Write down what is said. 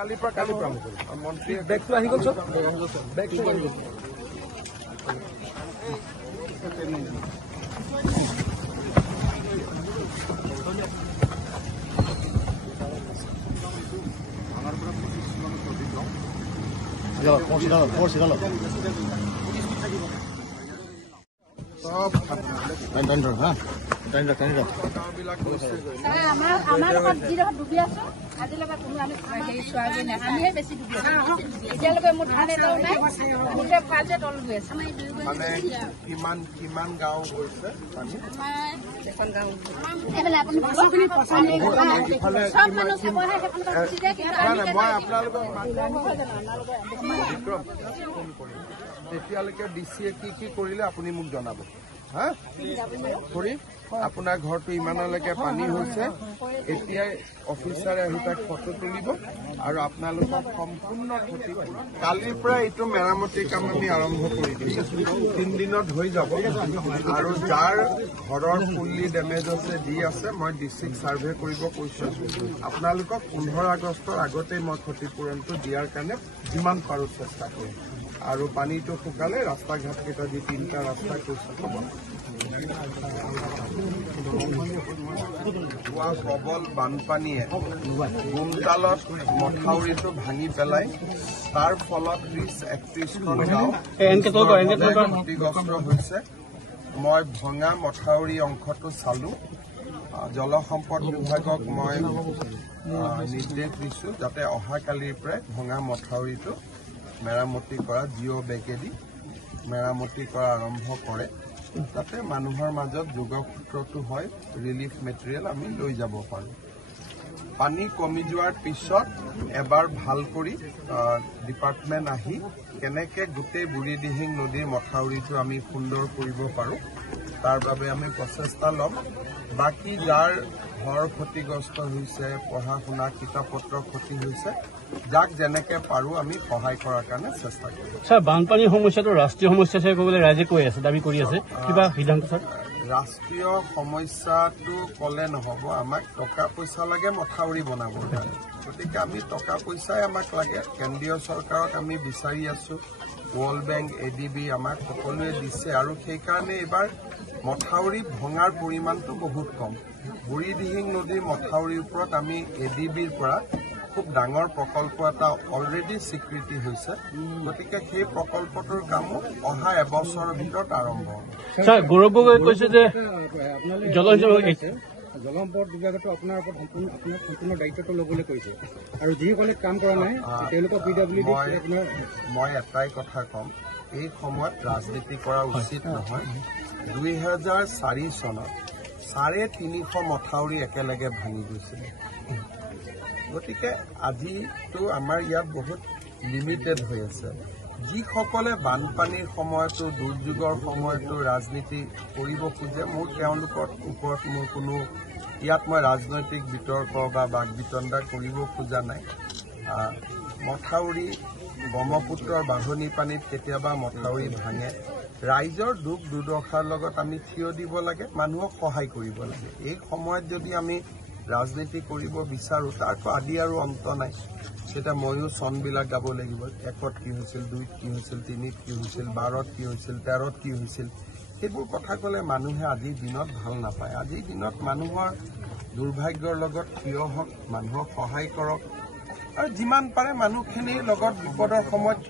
কালিৰ পৰা মন্ত্ৰী বেগটো আহি গ'ল বেগটো আহি গ'ল কিমান গাঁও গৈছে মই আপোনালোকক এতিয়ালৈকে ডিচিয়ে কি কৰিলে আপুনি মোক জনাব হা কৰি আপোনাৰ ঘৰটো ইমানলৈকে পানী হৈছে এতিয়াই অফিচাৰে আহি তাক ফটো তুলিব আৰু আপোনালোকক সম্পূৰ্ণ ক্ষতি কালিৰ পৰা এইটো মেৰামতিৰ কাম আমি আৰম্ভ কৰি দিছোঁ 3 দিনত হৈ যাব আৰু যাৰ ঘৰৰ ফুল্লি ডেমেজ আছে যি আছে মই ডিষ্ট্ৰিক্ট ছাৰ্ভে কৰিব কৈছোঁ আপোনালোকক 15 আগষ্টৰ আগতেই মই ক্ষতিপূৰণটো দিয়াৰ কাৰণে যিমান পাৰোঁ চেষ্টা কৰিম আৰু পানীটো শুকালে ৰাস্তা ঘাটকেইটা যি 3টা ৰাস্তা কৈছোঁ হ'ব প্ৰবল বানপানীয়ে গুমতালত মথাউৰিটো ভাঙি পেলাই তাৰ ফলত 30-31খন গাঁও ক্ষতিগ্ৰস্ত হৈছে মই ভঙা মথাউৰি অংশটো চালো জলসম্পদ বিভাগক মই নিৰ্দেশ দিছোঁ যাতে অহাকালিৰ পৰাই ভঙা মথাউৰিটো মেৰামতি কৰা জিঅ' বেগেদি মেৰামতি কৰা আৰম্ভ কৰে যাতে মানুহৰ মাজত যোগসূত্ৰটো হয় ৰিলিফ মেটেৰিয়েল আমি লৈ যাব পাৰোঁ পানী কমি যোৱাৰ পিছত এবাৰ ভাল কৰি ডিপাৰ্টমেণ্ট আহি কেনেকৈ গোটেই বুঢ়ীদিহিং নদীৰ মথাউৰিটো আমি সুন্দৰ কৰিব পাৰোঁ তাৰ বাবে আমি প্ৰচেষ্টা ল'ম বাকী যাৰ ঘৰ ক্ষতিগ্ৰস্ত হৈছে পঢ়া শুনা কিতাপ পত্ৰ ক্ষতি হৈছে যাক যেনেকৈ পাৰোঁ আমি সহায় কৰাৰ কাৰণে চেষ্টা কৰিম স্যাৰ বানপানীৰ সমস্যাটো ৰাষ্ট্ৰীয় সমস্যা হিচাপে ক'বলৈ ৰাইজে কৈ আছে দাবী কৰি আছে কিবা সিদ্ধান্ত স্যাৰ ৰাষ্ট্ৰীয় সমস্যাটো ক'লে নহ'ব আমাক টকা পইচা লাগে মথাউৰি বনাবৰ কাৰণে গতিকে আমি টকা পইচাই আমাক লাগে কেন্দ্ৰীয় চৰকাৰক আমি বিচাৰি আছোঁ ৱৰ্ল্ড বেংক ADB আমাক সকলোৱে দিছে আৰু সেইকাৰণে এইবাৰ মথাউৰি ভঙাৰ পৰিমাণটো বহুত কম বুঢ়ীদিহিং নদীৰ মথাউৰিৰ ওপৰত আমি ADBৰ পৰা খুব ডাঙৰ প্ৰকল্প এটা অলৰেডি স্বীকৃতি হৈছে গতিকে সেই প্ৰকল্পটোৰ কামো অহা এবছৰৰ ভিতৰত আৰম্ভ হ'ব স্যাৰ গৌৰৱ গগৈ কৈছে যে জলসম্পদ বিভাগতো আপোনাৰ ওপৰত সম্পূৰ্ণ দায়িত্বটো ল'বলৈ কৈছে আৰু যিসকলে কাম কৰা নাই তেওঁলোকক PWD মই এটাই কথা ক'ম এই সময়ত ৰাজনীতি কৰা উচিত নহয় 2004 চনত 350 মথাউৰি একেলগে ভাঙি গৈছিলে গতিকে আজিতো আমাৰ ইয়াত বহুত লিমিটেড হৈ আছে যিসকলে বানপানীৰ সময়তো দুৰ্যোগৰ সময়তো ৰাজনীতি কৰিব খোজে মোৰ তেওঁলোকৰ ওপৰত মোৰ কোনো ইয়াত মই ৰাজনৈতিক বিতৰ্ক বা বাক বিতণ্ডা কৰিব খোজা নাই মথাউৰি ব্ৰহ্মপুত্ৰৰ বাঢ়নি পানীত কেতিয়াবা মথাউৰি ভাঙে ৰাইজৰ দুখ দুৰ্দশাৰ লগত আমি থিয় দিব লাগে মানুহক সহায় কৰিব লাগে এই সময়ত যদি আমি ৰাজনীতি কৰিব বিচাৰোঁ তাৰতো আদি আৰু অন্ত নাই সেটা ময়ো চনবিলাক গাব লাগিব 1ত কি হৈছিল 2ত কি হৈছিল 3ত কি হৈছিল 12ত কি হৈছিল 13ত কি হৈছিল সেইবোৰ কথা ক'লে মানুহে আজিৰ দিনত ভাল নাপায় আজিৰ দিনত মানুহৰ দুৰ্ভাগ্যৰ লগত থিয় হওক মানুহক সহায় কৰক আৰু যিমান পাৰে মানুহখিনিৰ লগত বিপদৰ সময়ত